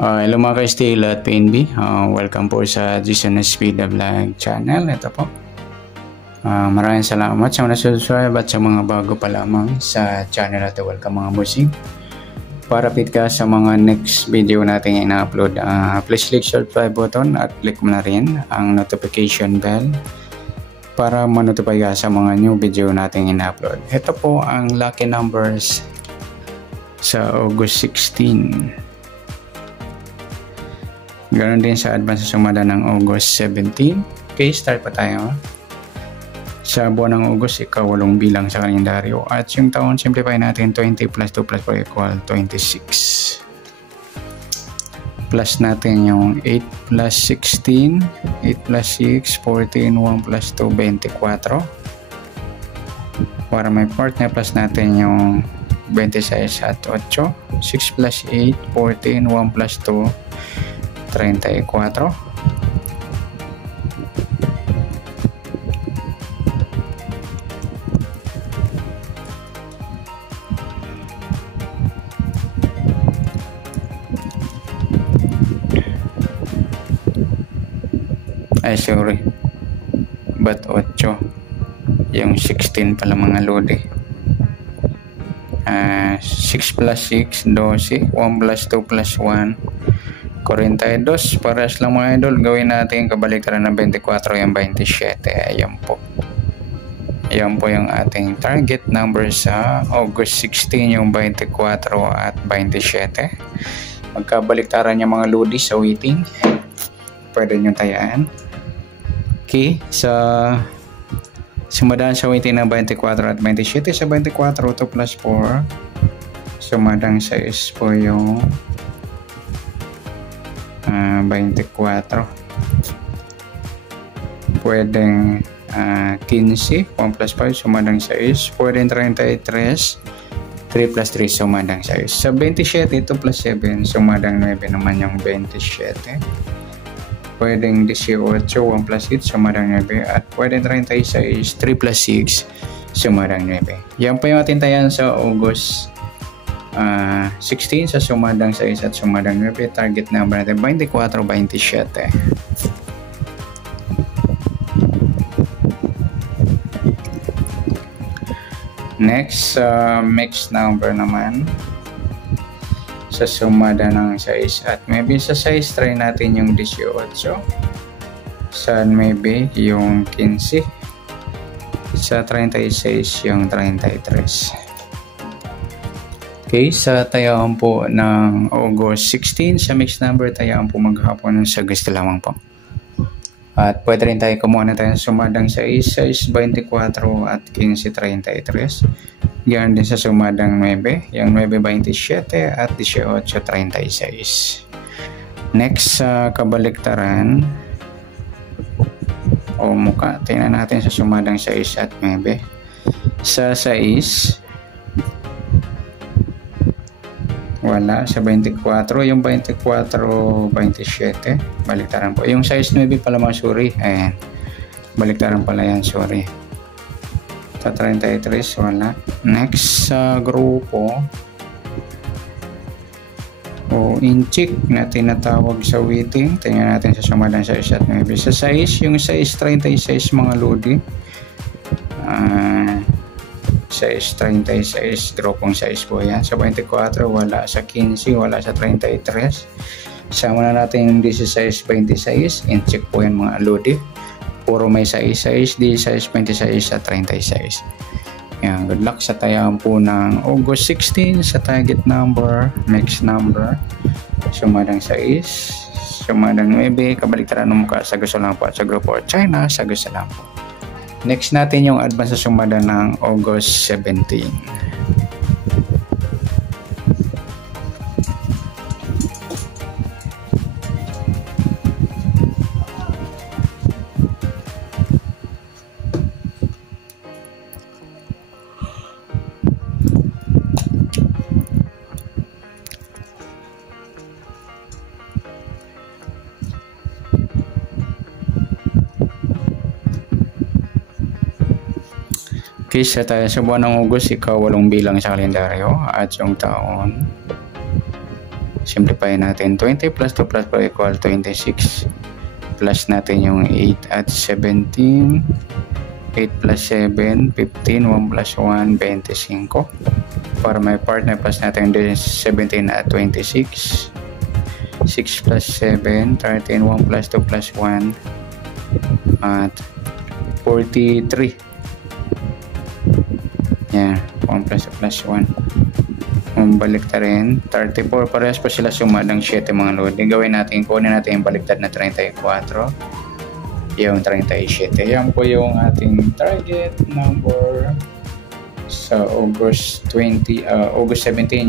Hello mga ka-Steel at PNB. Welcome po sa Jason SP The Vlog channel. Ito po. Maraming salamat sa mga subscribe at sa mga bago pa lamang sa channel at welcome mga bossing. Para update ka sa mga next video natin ina-upload, please click subscribe button at click mo na rin ang notification bell para ma-notify ka sa mga new video natin ina-upload. Ito po ang lucky numbers sa August 16. Ganon din sa advance sa sumada ng August 17. Okay, start pa tayo. Sa buwan ng August, ika-8 bilang sa kalendaryo. At yung taon, simplify natin 20 plus 2 plus 4 equal 26. Plus natin yung 8 plus 16, 8 plus 6, 14, 1 plus 2, 24. Para may partner, plus natin yung 26 at 8. 6 plus 8, 14, 1 plus 2, 34. Ay sorry, ba't 8? Yung 16 pala mga lodi. 6 plus 6, 12. 1 plus 2 plus 1, 42. Pares lang mga idol. Gawin natin kabaliktaran ng 24 yung 27. Ayan po. Ayan po yung ating target number sa August 16, yung 24 at 27. Magkabaliktaran yung mga lodi sa waiting. Pwede nyo tayaan. Okay. Sumadaan sa waiting ng 24 at 27. Sa 24, 2 plus 4. Sumadang 6 po yung 24. Pwedeng 15, 1 plus 5 sumadang 6. Pwedeng 33, 3 plus 3 sumadang 6. Sa 27, 2 plus 7 sumadang 9 naman yung 27. Pwedeng 18, 1 plus 8 sumadang 9. At pwedeng 36, 3 plus 6 sumadang 9. Yan po yung ating tayan sa August 16 sa sumadang 6 at sumadang 9. Target number natin 24, 27. Next, mixed number naman sa sumada ng 6 at maybe sa 6 try natin yung 18. Sa maybe yung 15. Sa 36 yung 33. Okay, sa tayaan po ng August 16, sa mixed number tayaan po maghapon sa gusto lamang po. At pwede rin tayo kumuha na tayo sumadang 6, 24 at 15, 33. Ganoon din sa sumadang 9, yung 9, 27 at 18, 36. Next sa kabaliktaran o muka, tingnan natin sa sumadang 6 at 9. Sa 6, wala. Sa 24, yung 24, 27. Baliktaran po. Yung size 9 pala mga sorry. Ayan. Baliktaran pala yan, sorry. Sa 33, wala. Next sa grupo o inchik na tinatawag sa waiting. Tingnan natin sa sumadang 6 at 9. Sa size, yung size 36 mga lodi. Size 36, grupong size po yan. Sa 24, wala. Sa 15, wala. Sa 33. Sama na natin yung 16, 26. In-check po yan mga lodi. Puro may size, di size 26 at 36. Yan. Good luck sa tayaan po ng August 16 sa target number, next number. Sumadang 6, sumadang 9, kabaliktaran ng mukha sa gusto lang po at sa grupo China sa gusto lang po. Next natin yung advance sa sumada ng August 17. Kisa tayo sa buwan ng August, ika-8 bilang sa kalendaryo at yung taon Simplify natin. 20 plus 2 plus 4 equal 26. Plus natin yung 8 at 17. 8 plus 7, 15. 1 plus 1, 25. Para may partner, plus natin 17 at 26. 6 plus 7, 13. 1 plus 2 plus 1 at 43. Yan. 1 plus 2 plus 1. Baliktad rin 34, parehas pa sila suma ng 7 mga lodi. Gawin natin, kunin natin yung baliktad na 34, yung 37. Yan po yung ating target number sa August 17,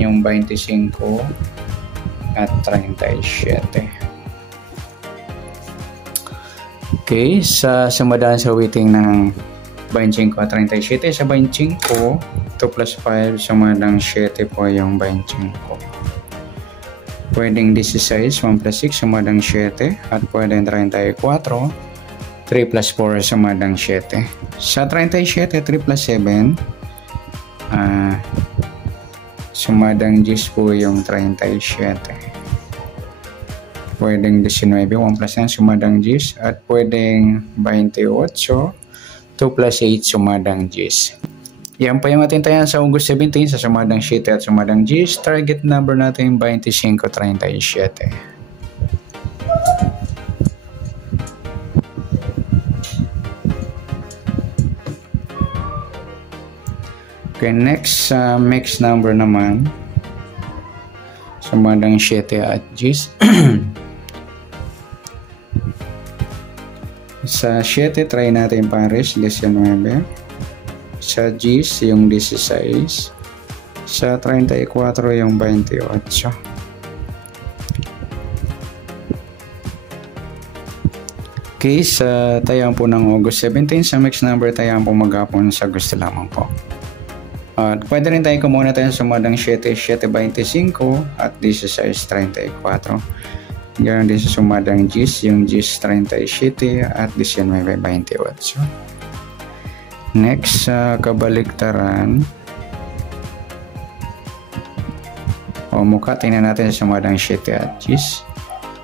yung 25 at 37. Okay, sa sumadaan sa waiting ng 25 at 37, sa 25 2 plus 5 sumadang 7 po yung 25. Pwedeng 16, 1 plus 6 sumadang 7 at pwedeng 34, 3 plus 4 sumadang 7. Sa 37, 3 plus 7 sumadang 10 po yung 37. Pwedeng 19, 1 plus 9 sumadang 10 at pwedeng 28, 2 plus 8 sumadang 10. Yan pa yung ating tayan sa August 17 sa sumadang 7 at sumadang 10. Target number natin 2537. Okay, next mix number naman. Sumadang 7 at 10. Sa 7, try natin pares, 19. Sa 10, yung 16. Sa 34, yung 28. Okay, sa tayang po ng August 17, sa mix number tayang po maghapon sa gusto lamang po. At pwede rin tayo kumuna tayo sumadang 7, 7.25 at 16.34. Ganoon din sa sumadang 10, yung 10.37 at 19.28. Next, sa kabaliktaran. Mukha, tingnan natin sa sumadang 7 at 10.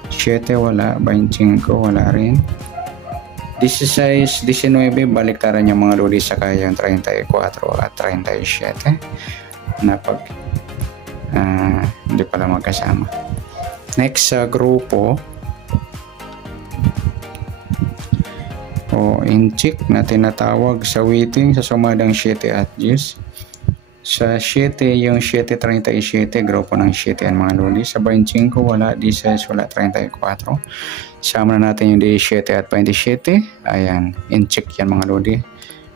7 wala, 25 wala rin. 16, 19, baliktaran yung mga lodi sa kaya yung 34 at 37. Hindi pala magkasama. Next, sa grupo. In-check na tinatawag sa waiting sa sumadang 7 at 10. Sa 7, yung 7.37, grupo ng 7 yan mga lodi. Sa 25, wala. 16, wala. 34. Sama na natin yung 17 at 27. Ayan, in-check yan mga lodi.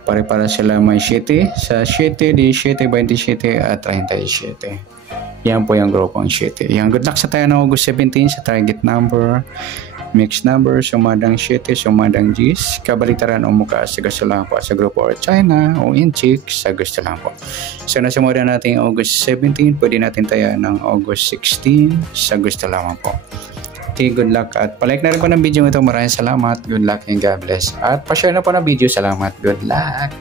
Pare-para sila may 7. Sa 7, 17, 27 at 37. Yan po yung grupong 7. Yan, good luck sa tayo ng August 17 sa target number. Mixed number, sumadang 7, sumadang 10. Kabaliktaran o mukha sa gusto lang po sa grupo or China o in-check sa gusto lang po. So nasumada natin August 17, pwede natin tayo ng August 16 sa gusto lamang po. Okay, good luck at palike na rin po ng video ito. Maraming salamat, good luck and God bless. At pa-share na po ng video. Salamat, good luck.